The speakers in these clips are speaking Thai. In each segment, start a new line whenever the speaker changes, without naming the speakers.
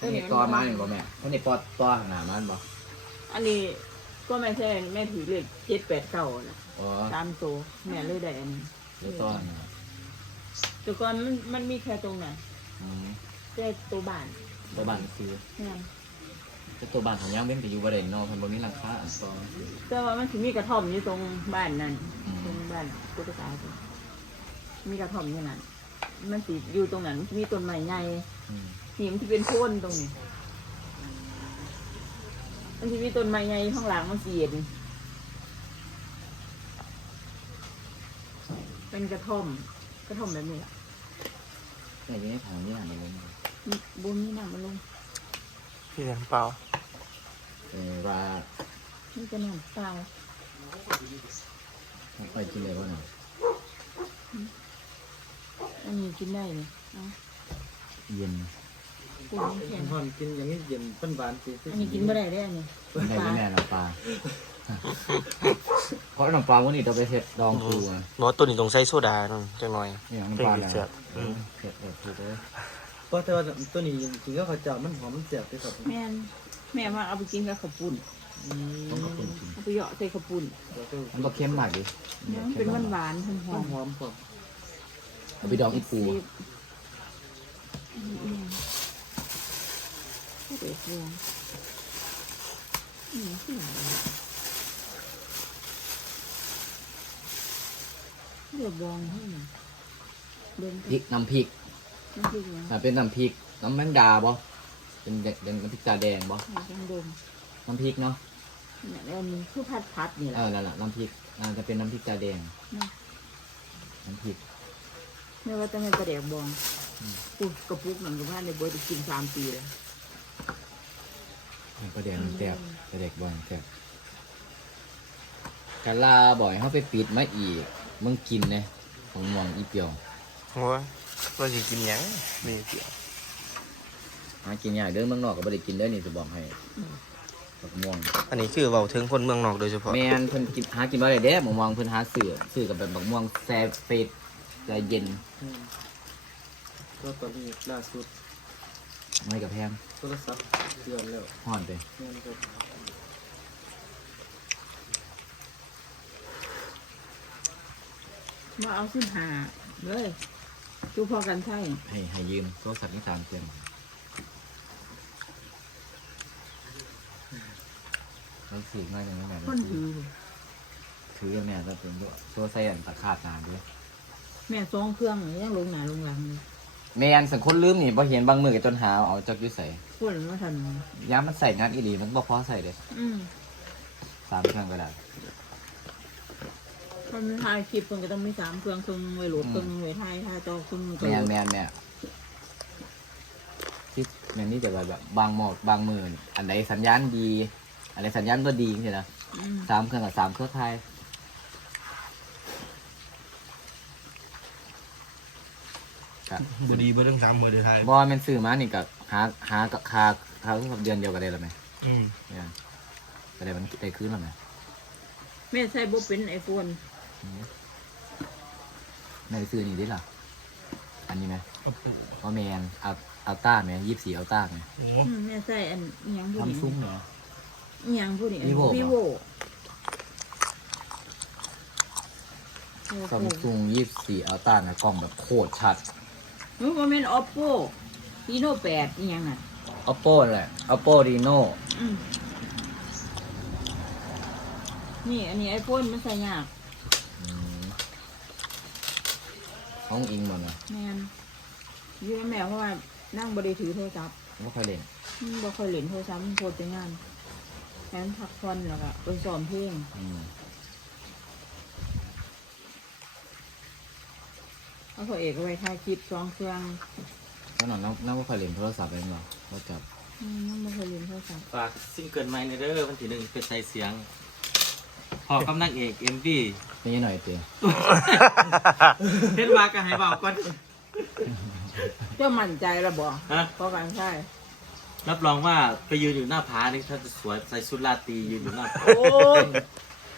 อันนี้ตอมาอย่างบ่แม่อันนี้ปอตอขนาดมันบ่
อันนี้ก็ไม่ใช่แม่ถือเลขเจ็ดแปดเก้าน่ะ
อ๋อ
ตามตัวแม่เลยได้อันนี้
หรือตอนะ
แต่ก่อนมันมันมีแค่ตรงนั้น
อืม
แค่ตัวบ้าน
ตัวบ้านคือ
นั่น
แต่ตัวบ้านของย่างเว้นก็อยู่บ่ได้เนอกเพิ่นบ่มีหลังคาอันตอ
แต่ว่ามันถึงมีกระท่อมอยู่ตรงบ้านนั่น
อืม
ตรงบ้านกุฏิกามีกระท่อมอยู่นั่นมันสิอยู่ตรงนั้นมีต้นไม้ใหญ่
อืม
หิมที่เป็นโคนตรงนี้มันจะมีต้นไม้ใหญ่ข้างหลังมันเสียนเป็นกระท่อม กระท่อมแบบนี้ล่ะ
แต่อยังในถังนี่หันไปเลย
มีบุญนี่นะมันลง
พี่แดงเปล่า
เออว่า
นี่จะนอนเปล่า
ไปกินเลยบ่เนาะ
อันนี้กินได้เลยเอา
เย็น
ปูนี่แข็ง
หอนกินอย่างนี้เย็นเป็นหวานสิ
อันนี้กินไม่ได้ได้อันนี้
ได้ไม่แน่น้ำปลา เพราะน้ำปลาวันนี้ต้องไปเฮ็ดดองปูอะ
บอกว่าตัวนี้ต้องใส่โซดาหน่อยจังหน่อย
นี่ของ
เพิ่ง
น้ำปลา
กิน
แล้ว
เสียบอืม
เผ็ดแบบถูกเลย
เพราะแต่ว่าตัวนี้จริงๆก็เขาวเจ้ามันหอมมันแซ่บที่สุด
แม่นแม่ว่าเอาไปกินกับข้าวปุ้น
อืม
ต้องขอบคุณกิน
เอาไปเหยาะใส่ข้าวปุ้น
แล้วก็
มันก็เค็มมากดิ
เนี่ยมันเป็นหวานหวานๆหอมหอ
มัน
ม
หอมพอ
เอาไปดองอีปู
เด็กเรียนอืมที่ไหนเดือดบองให้หน่อยเดิน
พริกน้ำพริก
น้ำพริกเนี่ย
ถ้าเป็นน้ำพริก น้ำแมงดาบ่เป็นเด็กเป็นน้ำพริกตาแดงบ่
จังดม
น้ำพริกเนาะ
เนี่ยแล้วอันนี้คือพัดพัดๆนี่แห
เอ
ละ
อนั่นแหละน้ำพริกน่าจะเป็นน้ำพริกตาแดง
นะ
น้ำพริก
ไม่ว่าจะเป็นกระเดียบบอง ปุ๊บกระปุกหนังกระพานในบัวจะกินสามปีเลย
ตาแดงมันแซ่บตาแดงบ่อยแซ่บกะลาบ่อยเขาไปปิดมาอีกมึงกินเนี่ยของม่วงอีเปียว
โอ้ยเราจะกินหยังนี่เสีย
หากินยากเด้อเมืองนอกก็บ่ได้กินเด้อนี่จะบอกให้บักม่วง
อันนี้คือเบาถึงคนเมืองนอกโดยเฉพาะ
แม่นเพิ่นกินหากินบ่ได้เด้บักม่วงเพิ่นหาซื้อซื้อกับแบบบักม่วงแซ่บเฟดใจเย็น
อืมแล้วตอนนี้ล่าสุด
ไม่กับแพง
โทรศัพท์เดือนแล้ว
ห่อนไป
เนี่ยนะครับ
มาเอาสิบหาเลยดูพอกันใช่
ให้ให้ยืมโทรศัพท์นี่ตามเตือนแล้วถือง่ายจังแม่
คนถือ
ถือแม่ก็เป็นด้วยตัวใส่อันตะขาดนานด้วย
แม่สองเครื่องนี่ยังลงหนาลงหลังเลย
แม่นสังคนลืมนี่บ่เห็นบางมือกับจนหาเอาจักอยู่ใส่
พูดว่าทัน
ยามมันใส่งานอีหลีมันบ่พอใส่เด้
อืม
สามเครื่องก็ได้
มันมีถ่ายคลิปมันก็ต้องมีสามเครื่องเครื่องไว้โหลดเครื่องไว้ถ่ายถ่ายจอเครื่องไว้
แม่น
โหลด
แม่นแม่ที่แม่นนี่จะแบบแบบบางหมอกบางมือนี่อันใดสัญญาณดี อันใดสัญญาณบ่ดีจังซี่นะ
อืม
สามเครื่องกับสามเครือข่าย ก็
บดีเบื่อเรื่องสามมือเดือไทย
บ่แม่นซื้อมานี่ก็หาหากับคาคาเดือนเดียวก็ได้แล้วไหม
อืม
เนี่ยก็ได้มันได้คืนแล้วไหม
แม่ใช้บ่เป็นไอโฟน
ในซื้อนี่ดิล่ะอันนี้ไหมว่าแมนเอาเอาต้าไหมยี่สิบสี่เอาต้าไหม
โอ้
อืมแม่ใช้อันอิหยังผู้นี้
ทำซุ้มเหรอ
อิหยังผู้นี้
Vivo
วิโว
ซัมซุงยี่สิบสี่เอาต้านะกล้องแบบโคตรชัด
มันบ่แม่น Oppo Reno 8อิหยังน่ะ
oppo แหละ oppo reno
อืมนี่ อันนี้ไอโฟนมันใส่ยาก
อืมห้องอิงหมดนะ
แม่นอยืมแม่เพราะว่านั่งบริถือโทรศัพท์
ไม่ค่อยเล่น
อืมบ่ค่อยเล่นโทรศัพท์มันโพดแต่งานแม่นพักผ่อนแล้วก็ไปซ้อมเพลง
อืม
เอาพ่อเอกเอาไว้ถ่ายคลิปสองเครื่อง
แล้วหนอนนั่งนั่งไม่ค่อยเล่นโทรศัพท์เองเหรอว่าจับ
อืมนั่งบ่ค่อยเล่นโทรศัพท์
ฝากซิงเกิลใหม่ในเด้อวันที่หนึ่งเป็นใส่เสียง พอกำนักเอกเอ็มวี
ไม่ใช่หน่อยเตีย
เฮ็ดมาก็ให้เบาก่อน
เจ้ามั่นใจและบ่
ฮะ
เพราะการใช่
รับรองว่าไปยืนอยู่หน้าผานี่ถ้าจะสวยใส่ชุดราตรียืนอยู่หน้าผา
โอ้ย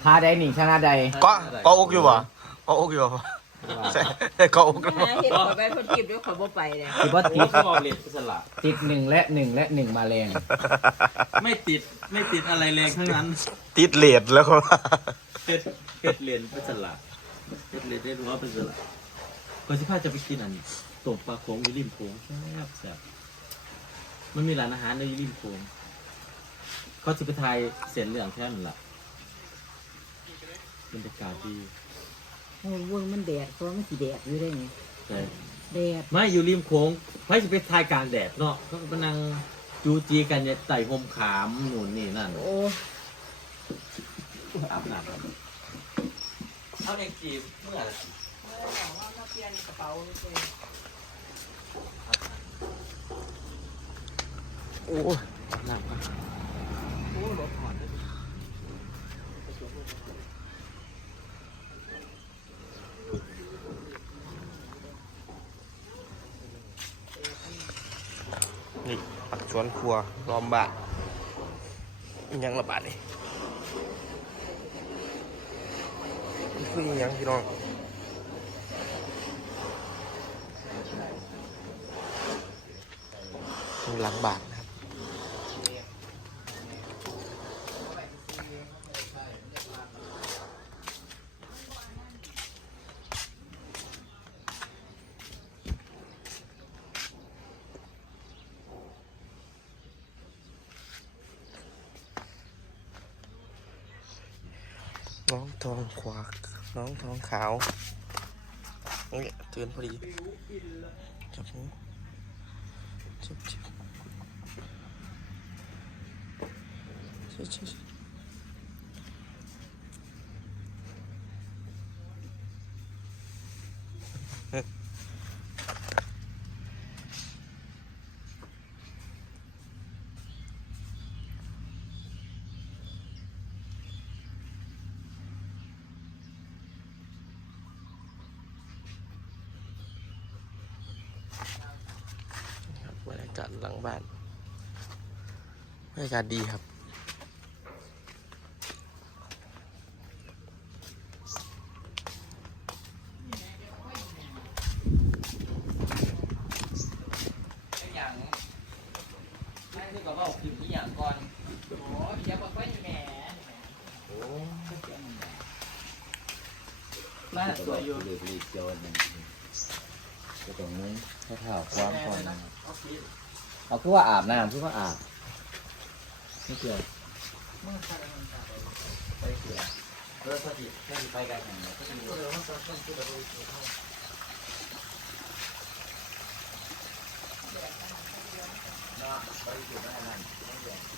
พาใดหนิงชนะใด
ก็ก็อกอยู่บ่ก็อกอยู่บ่ เขาก็
หาเห็ดขอไปคนทิพย์ด้วยขอบ่ไปเลย
คือว่า
โอ้
ติด
เขาบอกเลนสลับ
ติดหนึ่งและหนึ่งและหนึ่งมาแรง
ไม่ติดไม่ติดอะไรแรงทั้งนั้น
ติดเลดแล้วก็
เพชรเพชรเลนเป็นสลับเพชรเลนได้รู้ว่าเป็นสลับคนที่พาจะไปกินอันตบปลาโขงอยู่ริมโขงแซ่บแซ่บมันมีร้านอาหารในริมโขงเขาจะไปทายเสียนเหลืองแค่นั้นแหละบรรยากาศดี
โอ้ยเวิ้งมันแดดเพราะว่ามันสีแดดอยู่ได้ไง
แต่
แดด
ไม่อยู่ริมโขงไพ่จะไปทายกลางแดดเนาะก็กำลังจูจีกันเนี่ยไต่ห่มขามหนุนนี่นั่น
โอ้
อาบน้ำเอาเด็กจีบเมื่อไหร่
โอ้ย
น้ำก่อนโอ้รถผ่อนด้วย
นี่ปัก สวนครัวล้อมบ้านยังระบาดนี่นี่คือยังพี่น้องหลังบาท น้องทองขวากน้องทองขาวนี่ตื่นพอดีจับหูจับจับชิชิชิครับบรรยากาศหลังบ้านบรรยากาศดีครับ
อย่างไม่ได้ก็ว่าคือที่อย่างก่อนโอ้ยอย่าบอกว่าแหมโอ้มาสวยอยู่รีบรีบโยนก็ตรงนี้ให้ข่าวความก่อน เอาคือว่าอาบน้ำคือว่าอาบไม่เกี่ยวไปเกี่ยวเออพอดีพอดีไปกันอย่างเงี้ยพอดี